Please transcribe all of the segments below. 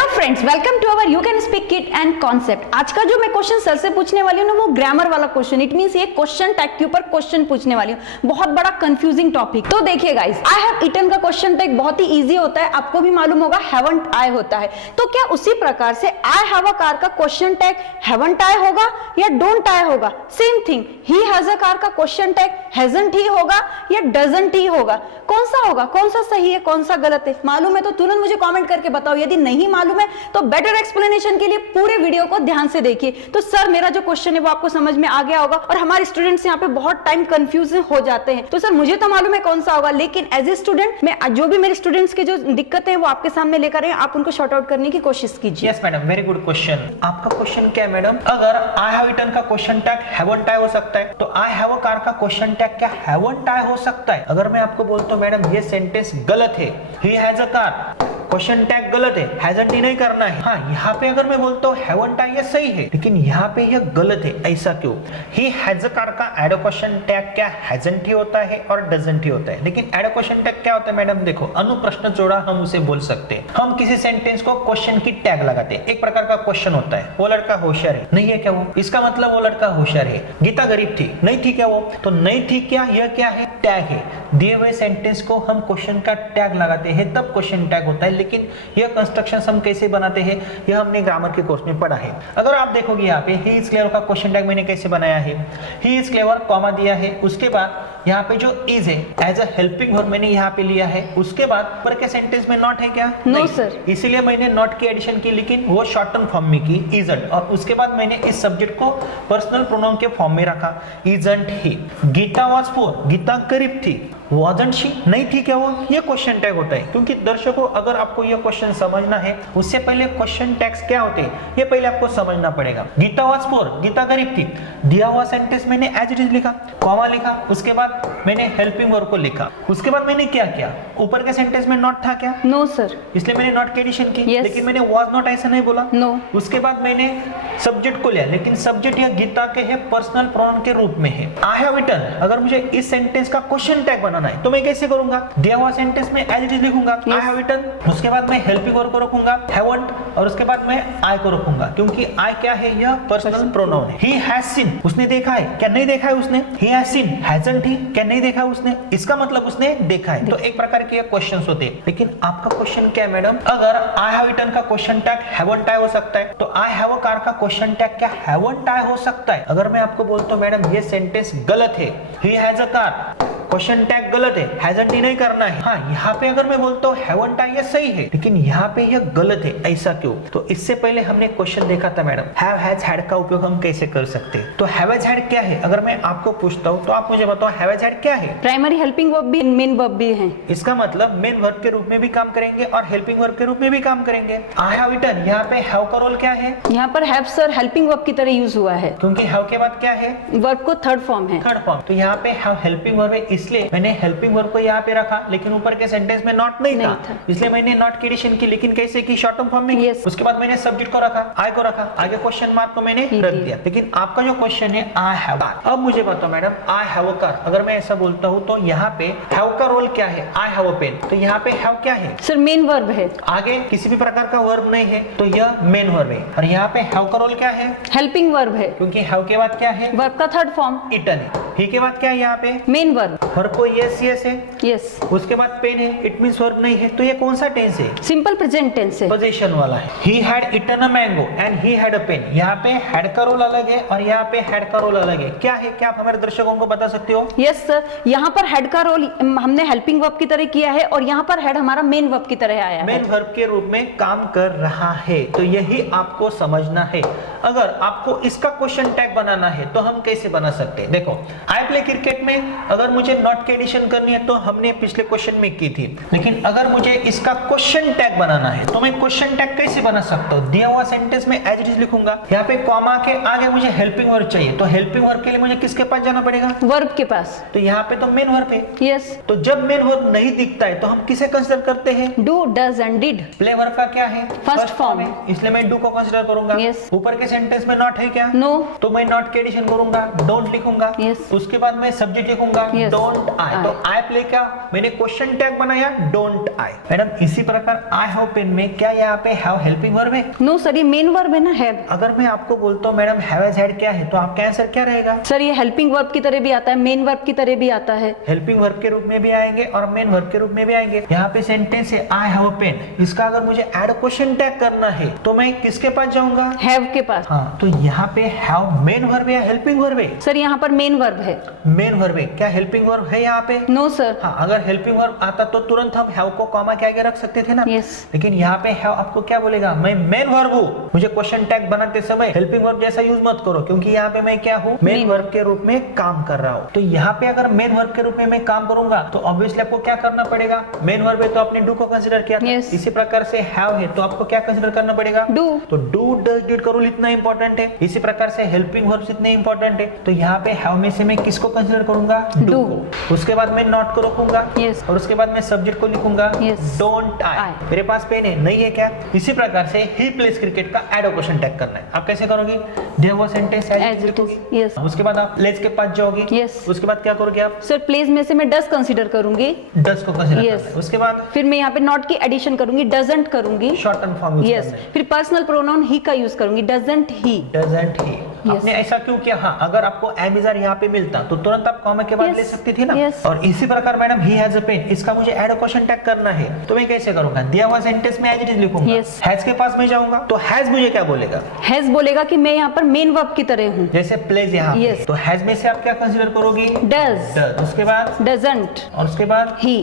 Hello friends, welcome to our you can speak kit and concept. आज का जो मैं क्वेश्चन सर से पूछने वाली हूँ ना, वो ग्रामर वाला क्वेश्चन। इट मींस ये क्वेश्चन टैग के ऊपर क्वेश्चन पूछने वाली हूँ। बहुत बड़ा कंफ्यूजिंग टॉपिक। तो देखिए गाइस, आई हैव ईटन का क्वेश्चन टैग बहुत ही इजी होता है। आपको भी मालूम होगा हैवंट आई होता है। तो क्या उसी प्रकार से आई हैव अ कार का क्वेश्चन टैग हैवंट आई होगा या डोंट आई होगा? Same thing, he has a car का क्वेश्चन टैग हैजंट ही होगा या डजंट ही होगा? कौन सा होगा, कौन सा सही है, कौन सा गलत है? मालूम है तो तुरंत मुझे कमेंट करके बताओ। यदि नहीं मालूम है तो बेटर एक्सप्लेनेशन के लिए पूरे वीडियो को ध्यान से देखिए। तो सर, मेरा जो क्वेश्चन है वो आपको समझ में आ गया होगा और हमारे स्टूडेंट्स यहाँ पे बहुत टाइम कंफ्यूज हो जाते हैं। तो सर, मुझे तो मालूम है कौन सा होगा, लेकिन एज ए स्टूडेंट मैं जो भी मेरे स्टूडेंट्स की जो दिक्कतें हैं वो आपके सामने लेकर आए, आप उनको शॉर्ट आउट करने की कोशिश कीजिए। Yes madam, very good question. आपका क्वेश्चन क्या है मैडम? अगर आई हैव ईटन का क्वेश्चन टैग हैवंट आई हो सकता है, तो आई हैव अ कार का क्वेश्चन टैग क्या हैवंट आई हो सकता है? अगर मैं आपको बोलता हूं मैडम ये सेंटेंस गलत है, ही has a car, question tag गलत है, हैजंट ही नहीं करना है। हाँ, यहाँ पे अगर मैं बोलता हूँ हैवंट आई, ये सही है, लेकिन यहाँ पे यह गलत है। ऐसा क्यों? ही हैज अ कार का एड क्वेश्चन टैग क्या हैजंट ही होता है और डजंट ही होता है। लेकिन एड क्वेश्चन टैग क्या होता है मैडम? देखो, अनुप्रश्न जोड़ा हम उसे बोल सकते हैं। हम किसी सेंटेंस को क्वेश्चन की टैग लगाते हैं। एक प्रकार का क्वेश्चन होता है, वो लड़का होशियार है, नहीं है क्या वो? इसका मतलब वो लड़का होशियार है। गीता गरीब थी, नहीं थी क्या वो? तो नहीं थी क्या, यह क्या है? टैग है। दिए हुए सेंटेंस को हम क्वेश्चन का टैग लगाते हैं, तब क्वेश्चन टैग होता है। लेकिन यह कंस्ट्रक्शन हम कैसे बनाते हैं, यह हमने ग्रामर के कोर्स में पढ़ा है। अगर आप देखोगे यहाँ पे ही इज क्लेवर का क्वेश्चन टैग मैंने कैसे बनाया है, ही इज क्लेवर कॉमा दिया है, उसके बाद यहाँ पे जो इज है एज अ हेल्पिंग वर्ब मैंने यहाँ पे लिया है, उसके बाद पर के सेंटेंस में नॉट है क्या? नो सर, इसीलिए मैंने नॉट की एडिशन की, लेकिन वो शॉर्ट टर्म फॉर्म में की, इजंट। और उसके बाद मैंने इस सब्जेक्ट को पर्सनल प्रोनाउन के फॉर्म में रखा, isn't he. Geeta was poor, Geeta गरीब थी, wasn't she, नहीं थी क्या वो? ये क्वेश्चन टैग होता है। क्योंकि दर्शकों, अगर आपको ये क्वेश्चन समझना है, उससे पहले क्वेश्चन टैग्स क्या होते हैं ये पहले आपको समझना पड़ेगा। गीता वाज पुअर, गीता गरीब थी, दिया हुआ सेंटेंस मैंने एज इट इज लिखा, कॉमा लिखा, उसके बाद मैंने हेल्पिंग वर्ब को लिखा, उसके बाद मैंने क्या किया? ऊपर के सेंटेंस में नॉट था क्या? नो सर, इसलिए मैंने नॉट की एडिशन की। Yes. लेकिन मैंने वाज नॉट ऐसा नहीं बोला। नो। उसके बाद मैंने सब्जेक्ट को लिया, लेकिन सब्जेक्ट या गीता के है पर्सनल प्रोनाउन के रूप में है। आई हैव ईटन, अगर मुझे इस सेंटेंस का क्वेश्चन टैग बनाना है तो मैं कैसे करूंगा? दिया हुआ सेंटेंस में एज इट इज लिखूंगा, आई हैव ईटन, उसके बाद मैं हेल्पिंग वर्ब को रखूंगा हैवंट, और उसके बाद मैं आई को रखूंगा, क्योंकि आई क्या है? यह पर्सनल प्रोनाउन है। ही हैज सीन, उसने देखा है क्या? नहीं देखा है उसने। ही हैज सीन, हैजंट ही, क्या नहीं देखा उसने? इसका मतलब उसने देखा है। तो एक प्रकार के क्वेश्चंस होते हैं। लेकिन आपका क्वेश्चन क्या है मैडम? अगर आई हैव ईटन का क्वेश्चन टैग हैवंट आई हो सकता है, तो आई हैव अ कार का क्वेश्चन टैग क्या हैवंट आई हो सकता है? अगर मैं आपको बोलता हूं मैडम ये सेंटेंस गलत है, ही has a car, question tag गलत है, हैजंट ही नहीं करना है। हाँ, यहाँ पे अगर मैं बोलता हूँ हैवंट आई, ये सही है, लेकिन यहाँ पे यह गलत है। ऐसा क्यों? तो इससे पहले हमने क्वेश्चन देखा था मैडम, हैव हैज हैड का उपयोग हम कैसे कर सकते हैं। तो हैव हैज हैड क्या है? अगर मैं आपको पूछता हूँ तो आप मुझे बताओ हैव हैज हैड क्या है? प्राइमरी हेल्पिंग वर्ब भी मेन वर्ब भी है। इसका मतलब मेन वर्ब के रूप में भी काम करेंगे और हेल्पिंग वर्ब के रूप में भी काम करेंगे। आई हैव ईटन, यहाँ पे हैव का रोल क्या है? यहाँ पर हैव सर हेल्पिंग वर्ब की तरह यूज हुआ है, क्योंकि हैव के बाद क्या है? वर्ब को थर्ड फॉर्म है। Third form. तो यहाँ पे हैव हेल्पिंग वर्ब है, इसलिए मैंने हेल्पिंग वर्ब को यहाँ पे रखा, लेकिन ऊपर के सेंटेंस में नॉट नहीं था, इसलिए मैंने नॉट की एडिशन की। लेकिन कैसे की? शॉर्ट टर्म फॉर्म में। Yes. उसके बाद मैंने सब्जेक्ट को रखा, आई को रखा, आगे क्वेश्चन मार्क को मैंने रख दिया। लेकिन आपका जो क्वेश्चन है आई हैव कार, अब मुझे बताओ madam I have a car, अगर मैं ऐसा बोलता हूँ तो यहाँ पे हैव का रोल क्या है? आई हैव अ पेन, तो यहाँ पे हैव क्या है? सर मेन वर्ब है, आगे किसी भी प्रकार का वर्ब नहीं है, तो यह मेन वर्ब है। और यहाँ पे हैव का रोल क्या है? हेल्पिंग वर्ब है, क्योंकि हैव के बाद क्या है? वर्ब का थर्ड फॉर्म ईटन है। ही के बाद क्या है? यहाँ पे मेन वर्ब। वर्ब को यस यस है, यस। उसके बाद पेन है, इट मींस वर्ब नहीं है, तो ये कौन सा टेंस है? सिंपल प्रेजेंट टेंस है, पोजीशन वाला है। He had eaten a mango and he had a pen, यहाँ पे हैड का रोल अलग है और यहाँ पे हैड का रोल अलग है। क्या है? क्या आप हमारे दर्शकों को बता सकते हो? यस सर, यहाँ पर हेड का रोल हमने हेल्पिंग वर्ब की तरह किया है और यहाँ पर हेड हमारा मेन वर्ब की तरह आया है, मेन वर्ब के रूप में काम कर रहा है। तो यही आपको समझना है। अगर आपको इसका क्वेश्चन टैग बनाना है तो हम कैसे बना सकते हैं? देखो, आई प्ले क्रिकेट में अगर मुझे नॉट की एडिशन करनी है तो हमने पिछले क्वेश्चन में की थी, लेकिन अगर मुझे इसका क्वेश्चन टैग बनाना है तो मैं क्वेश्चन टैग कैसे बना सकता हूँ? दिया हुआ सेंटेंस में एज इट इज लिखूंगा, यहाँ पे कॉमा के आगे मुझे हेल्पिंग वर्ब चाहिए, तो हेल्पिंग वर्ब के लिए मुझे किसके पास जाना पड़ेगा? वर्ब के पास। तो यहाँ पे तो मेन वर्ब है। यस। तो जब मेन वर्ब नहीं दिखता है तो हम किसे कंसीडर करते हैं? Do, does and did. Play verb का क्या है? फर्स्ट फॉर्म है, इसलिए मैं डू को कंसीडर करूंगा। Yes. ऊपर के सेंटेंस में नॉट है क्या? नो। तो मैं नॉट की एडिशन करूंगा, डोंट लिखूंगा। Yes. उसके बाद मैं सब्जेक्ट लिखूंगा, Yes. डोंट डोंट आई, तो आई प्ले क्या मैंने क्वेश्चन टैग बनाया डोंट आई। मैडम इसी प्रकार आई हैव पेन में क्या यहाँ पे हैव हेल्पिंग वर्ब है? नो सर, ये मेन वर्ब है ना, हैव। अगर मैं आपको बोलता हूँ मैडम हैव हैज हैड क्या है, तो आपका आंसर क्या रहेगा? सर ये हेल्पिंग वर्ब की तरह भी आता है, मेन वर्ब की तरह भी आता है। हेल्पिंग वर्ब के रूप में भी आएंगे और मेन वर्ब के रूप में भी आएंगे। यहाँ पे सेंटेंस है आई हैव अ पेन, इसका अगर मुझे ऐड क्वेश्चन टैग करना है तो मैं किसके पास जाऊंगा? हैव के पास। हाँ, तो यहाँ पे हैव मेन वर्ब या हेल्पिंग वर्ब है? सर यहाँ पर मेन वर्ब है। मेन वर्ब है, क्या हेल्पिंग वर्ब है यहाँ पे? No sir. हाँ, अगर हेल्पिंग वर्ब आता तो तुरंत हम हैव को कॉमा के आगे रख सकते थे ना। Yes. लेकिन यहाँ पे हैव आपको क्या बोलेगा? मैं मेन वर्ब हूँ, मुझे क्वेश्चन टैग बनाते समय हेल्पिंग वर्ब जैसा यूज मत करो, क्योंकि यहाँ पे मैं क्या हूँ? मेन वर्ब के रूप में काम कर रहा हूँ। तो यहाँ पे अगर मेन वर्ब के रूप में मैं काम करूंगा तो ऑब्वियसली आपको क्या करना पड़ेगा? मेन वर्ब है तो आपने डू को कंसीडर किया था। Yes. इसी प्रकार से हैव है तो आपको क्या कंसीडर करना पड़ेगा? डू। तो डू डज डिड का रूल इतना इंपॉर्टेंट है, इसी प्रकार से हेल्पिंग वर्ब्स इतने इंपॉर्टेंट है। तो यहाँ पे हैव में से मैं किसको कंसीडर करूंगा? डू को। उसके बाद मैं नॉट को रखूंगा। Yes. और उसके बाद मैं सब्जेक्ट को लिखूंगा Yes. Don't I. मेरे पास पेन है, नहीं है क्या? इसी प्रकार से ही प्लेस क्रिकेट का एड क्वेश्चन टैग करना है। आप कैसे करोगे? There was sentence as it is. Yes. उसके बाद आप लेस के पास जाओगे। Yes. उसके बाद क्या करोगे आप? सर प्लेस में से मैं डज कंसीडर करूंगी। डज को कंसीडर Yes. करना है। उसके बाद फिर मैं यहाँ पे नॉट की एडिशन करूंगी, डजंट करूंगी। Shorten form use yes. करना है। फिर पर्सनल प्रोनाउन ही का यूज करूंगी, doesn't he. Doesn't he. Yes. आपने ऐसा क्यों किया? हाँ, अगर आपको एमिजार यहाँ पे मिलता तो तुरंत आप कॉमा के बाद Yes. ले सकती थी ना। Yes. और इसी प्रकार madam he has a pen, इसका मुझे ऐड क्वेश्चन टैग करना है तो मैं कैसे करूंगा? दिया हुआ सेंटेंस में एज इट इज लिखूंगा। Yes. हैज के पास मैं जाऊंगा तो हैज मुझे क्या बोलेगा? हैज बोलेगा कि मैं यहाँ पर मेन वर्ब की तरह हूँ। जैसे प्लेस यहाँ पे। Yes. तो हैज में से आप क्या कंसीडर करोगी? डज। डज। उसके बाद डजंट और उसके बाद ही।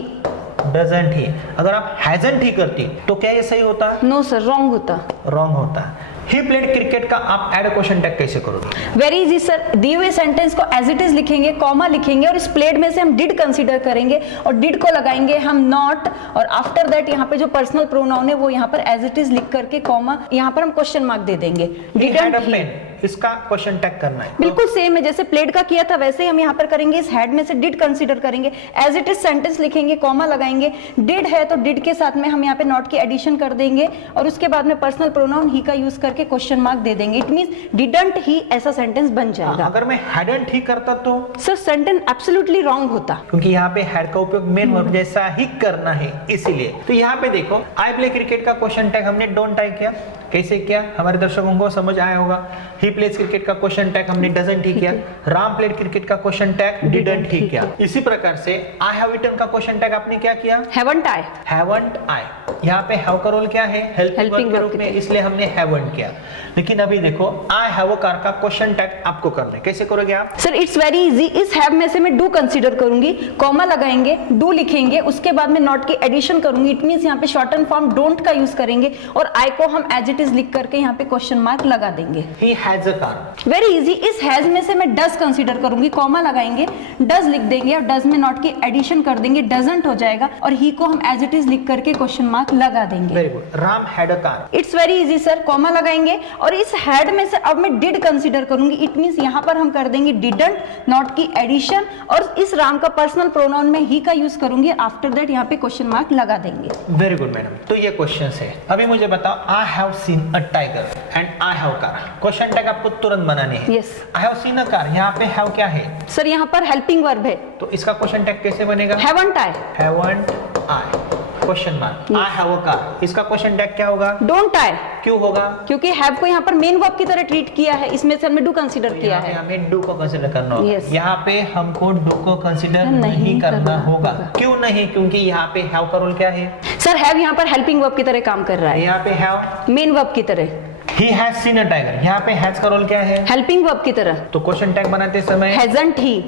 डजंट ही। अगर आप हैजंट ही करती तो क्या ये सही होता? नो सर, रॉन्ग होता। रॉन्ग होता। ही प्लेड क्रिकेट का आप ऐड क्वेश्चन टैग कैसे करोगे? वेरी इजी सर, दिए हुए सेंटेंस को एज इट इज लिखेंगे, कॉमा लिखेंगे और इस प्लेड में से हम डिड कंसीडर करेंगे और डिड को लगाएंगे हम नॉट, और आफ्टर दैट यहाँ पे जो पर्सनल प्रोनाउन है वो यहाँ पर एज इट इज लिख करके कॉमा यहाँ पर हम क्वेश्चन मार्क दे देंगे। Didn't he. इसका क्वेश्चन टैग करना है। बिल्कुल सेम है, जैसे प्लेड का किया था वैसे ही हम यहाँ पर करेंगे। इस हेड में से डिड कंसीडर करेंगे, एज इट इज सेंटेंस लिखेंगे, कॉमा लगाएंगे। डिड है तो डिड के साथ में हम यहाँ पे नॉट की एडिशन कर देंगे और उसके बाद में पर्सनल प्रोनाउन ही का यूज करके क्वेश्चन मार्क दे देंगे। इट मींस डिडंट ही ऐसा सेंटेंस बन जाएगा। अगर मैं हैडंट ही करता तो? सर सेंटेंस एब्सोल्युटली रॉन्ग होता, क्योंकि यहाँ पे हैड का उपयोग मेन वर्ब जैसा ही करना है इसीलिए। तो यहाँ पे देखो आई प्ले क्रिकेट का क्वेश्चन टैग हमने डोंट आई किया। कैसे किया? हमारे दर्शकों को समझ आया होगा। ही प्लेज क्रिकेट का क्वेश्चन टैग हमने डजंट ही किया। राम प्लेड क्रिकेट का क्वेश्चन टैग डिडंट ही किया। इसी प्रकार से आई हैव ईटन का क्वेश्चन टैग आपने क्या किया? Haven't I. Haven't I. यहाँ पे हैव का रोल क्या है? हेल्पिंग वर्ब के रूप में, इसलिए हमने हैवंट किया। लेकिन अभी देखो आई हैव अ कार का क्वेश्चन टैग आपको करना है। कैसे करोगे आप? Sir it's very easy. इस हैव में से मैं डू कंसीडर करूंगी, कॉमा लगाएंगे, डू लिखेंगे, उसके बाद में नॉट की एडिशन करूंगी। इट मींस यहाँ पे शॉर्टन फॉर्म डोंट का यूज करेंगे और आई को हम एज इट इज लिख करके यहाँ पे क्वेश्चन मार्क लगा देंगे। ही has a car. Very easy. इस हैज में से मैं डज कंसीडर करूंगी, कॉमा लगाएंगे, डज लिख देंगे और डज में नॉट की एडिशन कर देंगे, डजंट हो जाएगा और ही को हम एज इट इज लिख करके क्वेश्चन मार्क लगा देंगे। Very good. Ram had a car. It's very easy sir, comma लगाएंगे और इस हैड में से अब मैं डिड कंसीडर करूंगी। इट मींस यहाँ पर हम कर देंगे डिडंट, नॉट की एडिशन और इस राम का पर्सनल प्रोनाउन में ही का यूज करूंगी। आफ्टर दैट यहाँ पे क्वेश्चन मार्क लगा देंगे। Very good madam. तो ये क्वेश्चन है। अभी मुझे बताओ I have seen a tiger and I have car. Question tag आपको तुरंत बनाने हैं। Yes. I have seen a car, यहाँ पे हैव क्या है? सर यहाँ पर हेल्पिंग वर्ब है, तो इसका क्वेश्चन टैग कैसे बनेगा? Haven't I. Haven't I question mark. I have a car, इसका क्वेश्चन टैग क्या होगा? Don't I. क्यों होगा? क्योंकि हैव को यहाँ पर मेन वर्ब की तरह ट्रीट किया है, इसमें से हमने डू कंसीडर किया यहाँ पे है। हमें डू को कंसीडर करना होगा। Yes. यहाँ पे हमको डू को कंसीडर नहीं नहीं करना करना होगा। होगा। क्यों नहीं? क्योंकि यहाँ पे हैव का रोल क्या है? सर हैव यहाँ पर हेल्पिंग वर्ब की तरह काम कर रहा है, यहाँ पे हैव मेन वर्ब की तरह, he has seen a tiger, यहाँ पे हैज का रोल क्या है? हेल्पिंग वर्ब की तरह। तो क्वेश्चन टैग बनाते समय हैजंट ही।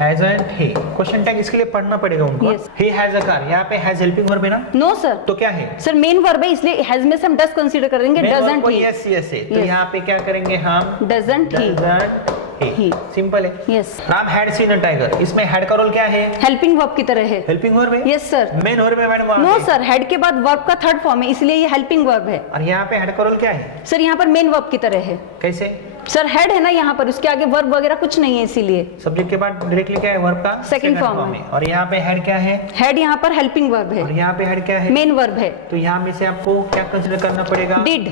हैजंट ही क्वेश्चन टैग इसके लिए पढ़ना पड़ेगा उनको। Yes. He has a car, यहाँ पे हैज हेल्पिंग वर्ब है ना? नो सर, तो क्या है? सर मेन वर्ब है इसलिए हैज में से हम डज कंसीडर कर देंगे, डजंट ही। यस यस है। तो Yes. यहाँ पे क्या करेंगे हम? Doesn't he. Doesn't he. He. Simple है। Yes. Ram had seen a tiger, इसमें हैड का रोल क्या है? हेल्पिंग वर्ब की तरह है। हेल्पिंग वर्ब है। Yes sir. मेन वर्ब है मैडम। नो सर, हेड के बाद वर्ब का थर्ड फॉर्म है इसलिए ये हेल्पिंग वर्ब है। और यहाँ पे हेड का रोल क्या है? सर यहाँ पर मेन वर्ब की तरह है। कैसे? सर हेड है ना यहाँ पर, उसके आगे वर्ब वगैरह कुछ नहीं है इसीलिए। सब्जेक्ट के बाद डायरेक्टली क्या है? वर्ब का Second second form है। और यहाँ पे हेड क्या है? हेड यहाँ पर हेल्पिंग वर्ब है, और यहाँ पे हेड क्या है? मेन वर्ब है, तो यहाँ में से आपको क्या कंसीडर करना पड़ेगा? डिड।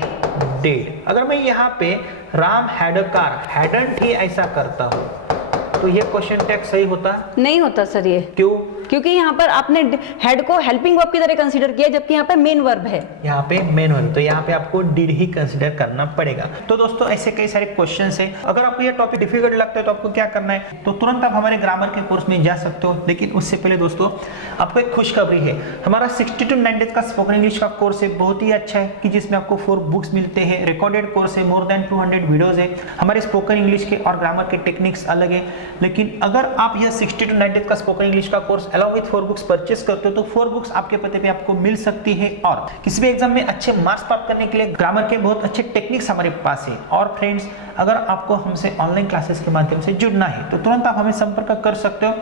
डिड। अगर मैं यहाँ पे Ram had a car, hadn't he ऐसा करता हूँ तो ये क्वेश्चन टैग सही होता? नहीं होता सर ये। क्यों? क्योंकि यहाँ पर आपने हेड को हेल्पिंग वर्ब की तरह कंसीडर किया, जबकि यहाँ पे मेन वर्ब है। यहाँ पे मेन वर्ब, तो यहाँ पे आपको डिड ही कंसीडर करना पड़ेगा। तो दोस्तों ऐसे कई सारे क्वेश्चंस हैं। अगर आपको ये टॉपिक डिफिकल्ट लगता है तो आपको क्या करना है, तो तुरंत आप हमारे ग्रामर के कोर्स में जा सकते हो। लेकिन उससे पहले दोस्तों आपको एक खुशखबरी है, हमारा 60 to 90 डेज का स्पोकन इंग्लिश का कोर्स है, बहुत ही अच्छा है कि जिसमें आपको 4 बुक्स मिलते हैं, रिकॉर्डेड कोर्स है, मोर देन 200 वीडियोज है। हमारे स्पोकन इंग्लिश के और ग्रामर के टेक्निक्स अलग है। लेकिन अगर आप यह 60 to 90 डेज का स्पोकन इंग्लिश का course along with 4 books purchase करते हो तो 4 बुक्स आपके पते पे आपको मिल सकती है। और किसी भी एग्जाम में अच्छे मार्क्स प्राप्त करने के लिए ग्रामर के बहुत अच्छे टेक्निक्स हमारे पास है। और फ्रेंड्स, अगर आपको हमसे ऑनलाइन क्लासेस के माध्यम से जुड़ना है तो तुरंत आप हमें संपर्क कर सकते हो।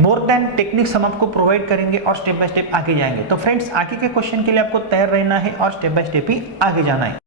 मोर देन टेक्निक्स हम आपको प्रोवाइड करेंगे और स्टेप बाय स्टेप आगे जाएंगे। तो फ्रेंड्स, आगे के क्वेश्चन के लिए आपको तैयार रहना है और स्टेप बाय स्टेप ही आगे जाना है।